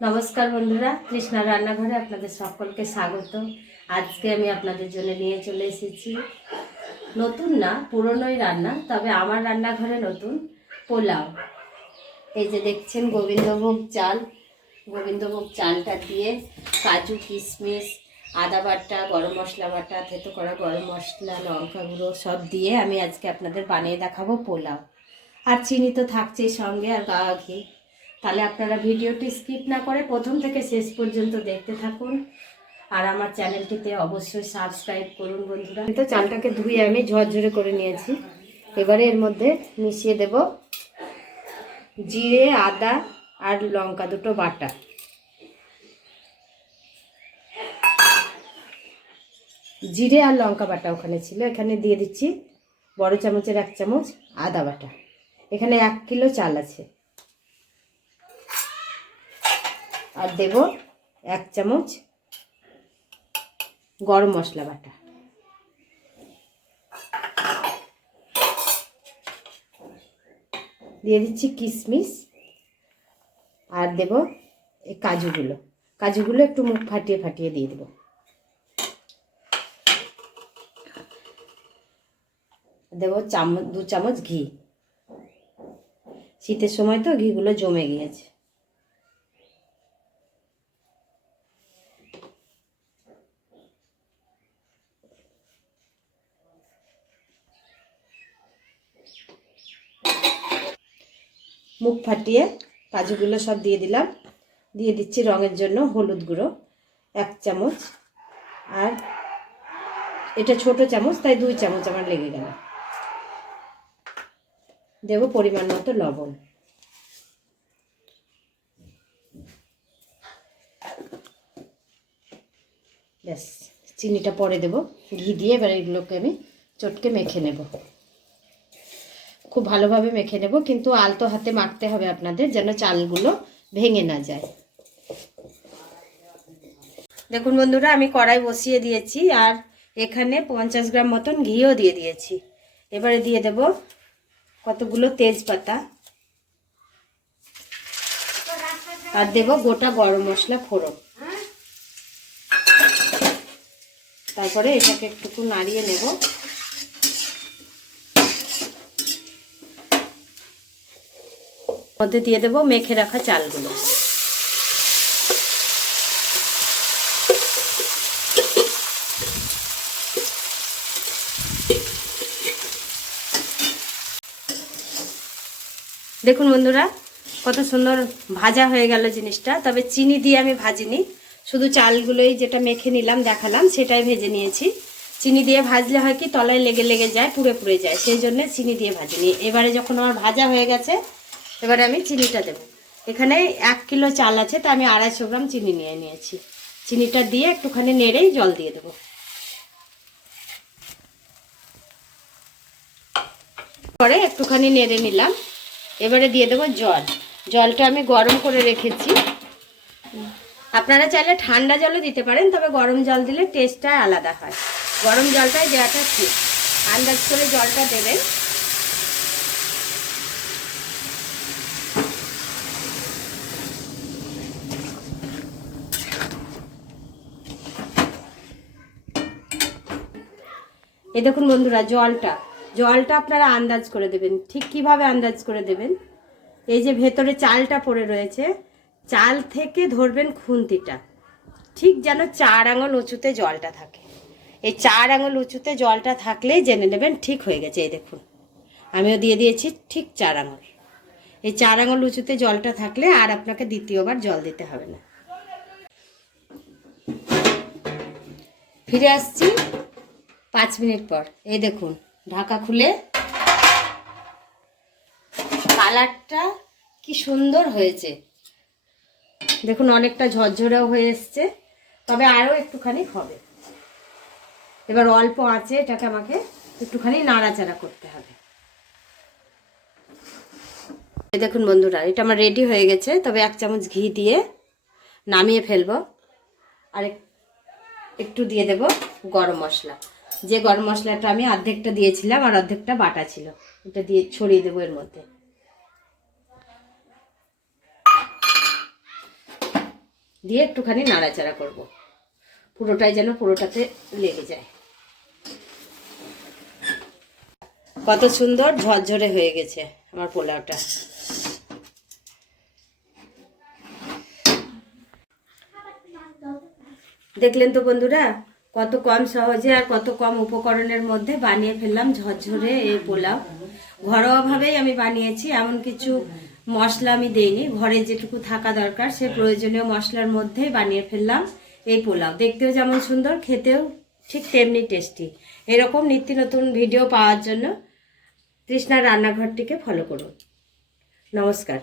নমস্কার বন্ধুরা, কৃষ্ণা রান্নাঘরে আপনাদের সকলকে স্বাগত। আজকে আমি আপনাদের জন্য নিয়ে চলে এসেছি। নতুন না, পুরনোই রান্না, তবে আমার রান্নাঘরে নতুন পোলাও। এই যে দেখছেন গোবিন্দভোগ চাল। গোবিন্দভোগ চালটা দিয়ে কাজু, কিশমিশ, আদা বাটা, গরম মশলা বাটা, থেতো করা গরম মশলা, লঙ্কা গুঁড়ো সব দিয়ে আমি আজকে আপনাদের বানিয়ে দেখাবো পোলাও। আর চিনি তো থাকছেই সঙ্গে, আর গাওয়া ঘি। তাহলে আপনারা ভিডিওটি স্কিপ না করে প্রথম থেকে শেষ পর্যন্ত দেখতে থাকুন। আর আমার চ্যানেলটিতে অবশ্যই সাবস্ক্রাইব করুন বন্ধুরা। তো চালটাকে ধুয়ে আমি ঝরঝরে করে নিয়েছি। এবারে এর মধ্যে মিশিয়ে দেব জিরে, আদা আর লঙ্কা দুটো বাটা। জিরে আর লঙ্কা বাটা ওখানে ছিল। এখানে দিয়ে দিচ্ছি বড় চামচের এক চামচ আদা বাটা। এখানে এক কিলো চাল আছে। আর দেব এক চামচ গরম মশলা বাটা। দিয়ে দিচ্ছি কিশমিশ আর দেব এই কাজুগুলো। কাজুগুলো একটু মুখ ফাটিয়ে ফাটিয়ে দিয়ে দেবো। দেবো চামচ দু চামচ ঘি। শীতের সময় তো ঘিগুলো জমে গিয়েছে। মুখ ফাটিয়ে কাজুগুলো সব দিয়ে দিলাম। দিয়ে দিচ্ছি রঙের জন্য হলুদ গুঁড়ো, এক চামচ। আর এটা ছোট চামচ, তাই দুই চামচ আমার লেগে গেল। দেব পরিমাণ মতো লবণ। ব্যাস, চিনিটা পরে দেব। ঘি দিয়ে এবার এগুলোকে আমি চটকে মেখে নেব। খুব ভালোভাবে মেখে নেব, কিন্তু আলতো হাতে মাখতে হবে আপনাদের যেন চালগুলো ভেঙে না যায়। দেখুন বন্ধুরা, আমি কড়াই বসিয়ে দিয়েছি আর এখানে পঞ্চাশ গ্রাম মতন ঘিও দিয়ে দিয়েছি। এবারে দিয়ে দেব কতগুলো তেজপাতা। আর দেব গোটা গরম মশলা ফোড়ন। তারপরে এটাকে একটুকু নাড়িয়ে নেব। মধ্যে দিয়ে দেব, মেখে রাখা চালগুলো। দেখুন বন্ধুরা, কত সুন্দর ভাজা হয়ে গেল জিনিসটা। তবে চিনি দিয়ে আমি ভাজিনি, শুধু চালগুলোই যেটা মেখে নিলাম, দেখালাম, সেটাই ভেজে নিয়েছি। চিনি দিয়ে ভাজলে হয় কি, তলায় লেগে লেগে যায়, পুড়ে পুড়ে যায়, সেই জন্য চিনি দিয়ে ভাজিনি। এবারে যখন আমার ভাজা হয়ে গেছে এবারে আমি চিনিটা দেব। এখানে এক কিলো চাল আছে, তা আমি আড়াইশো গ্রাম চিনি নিয়ে নিয়েছি। চিনিটা দিয়ে একটুখানি নেড়েই জল দিয়ে দেবো। পরে একটুখানি নেড়ে নিলাম। এবারে দিয়ে দেবো জল। জলটা আমি গরম করে রেখেছি। আপনারা চাইলে ঠান্ডা জলও দিতে পারেন, তবে গরম জল দিলে টেস্টটা আলাদা হয়। গরম জলটাই দেওয়াটা ঠিক। আন্দাজ করে জলটা দেবেন। এই দেখুন বন্ধুরা, জলটা। জলটা আপনারা আন্দাজ করে দেবেন। ঠিক কীভাবে আন্দাজ করে দেবেন? এই যে ভেতরে চালটা পড়ে রয়েছে, চাল থেকে ধরবেন খুন্তিটা। ঠিক যেন চার আঙুল উঁচুতে জলটা থাকে। এই চার আঙুল উঁচুতে জলটা থাকলেই জেনে নেবেন ঠিক হয়ে গেছে, এই দেখুন। আমিও দিয়ে দিয়েছি ঠিক চার আঙুল। এই চার আঙুল উঁচুতে জলটা থাকলে আর আপনাকে দ্বিতীয়বার জল দিতে হবে না। ফিরে আসছি। পাঁচ মিনিট পর। এই দেখুন, ঢাকা খুলে কালারটা কি সুন্দর হয়েছে। দেখুন, অনেকটা ঝরঝরেও হয়ে এসছে, তবে আরও একটুখানি হবে। এবার অল্প আছে, এটাকে আমাকে একটুখানি নাড়াচাড়া করতে হবে। দেখুন বন্ধুরা, এটা আমার রেডি হয়ে গেছে, তবে এক চামচ ঘি দিয়ে নামিয়ে ফেলব। আর এক- একটু দিয়ে দেব গরম মশলা। যে গরম মশলাটা আমি অর্ধেকটা দিয়েছিলাম আর অর্ধেকটা বাটা ছিল। এটা দিয়ে ছড়িয়ে দেবো এর মধ্যে। দিয়ে একটুখানি নাড়াচাড়া করব। পুরোটাই যেন পুরোটাতে লেগে যায়। কত সুন্দর ঝরঝরে হয়ে গেছে আমার পোলাওটা। দেখলেন তো বন্ধুরা? কত কম সহজে আর কত কম উপকরণের মধ্যে বানিয়ে ফেললাম ঝরঝরে এই পোলাও। ঘরোয়াভাবেই আমি বানিয়েছি, এমন কিছু মশলা আমি দেইনি। ঘরে যেটুকু থাকা দরকার, সে প্রয়োজনীয় মশলার মধ্যে বানিয়ে ফেললাম এই পোলাও। দেখতেও যেমন সুন্দর, খেতেও ঠিক তেমনি টেস্টি। এরকম নিত্য নতুন ভিডিও পাওয়ার জন্য তৃষ্ণার রান্নাঘরটিকে ফলো করুন। নমস্কার।